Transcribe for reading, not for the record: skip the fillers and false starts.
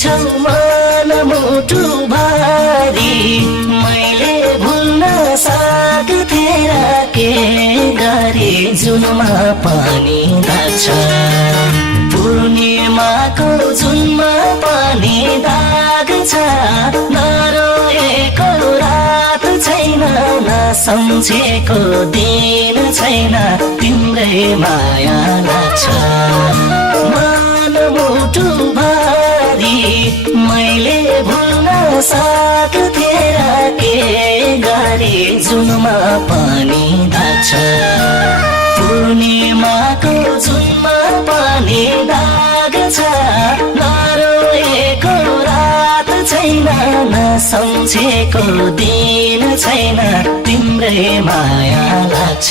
छौ मन मुटु भारी मैले भुल्न सक्थे र के गरे जुनमा पानी लाग्छ पूर्णिमाको जुनमा पानी दाग छ नरोएको रात छैन नसम्झेको दिन छैन तिम्रै माया लाग्छ मन मुटु भारी मैले भुल्न सक्थे र के गरे जुनमा पानी लाग्छ पूर्णिमाको जुनमा पानी दाग छ नरोएको रात छैन नसम्झेको दिन छैन तिम्रै माया लाग्छ।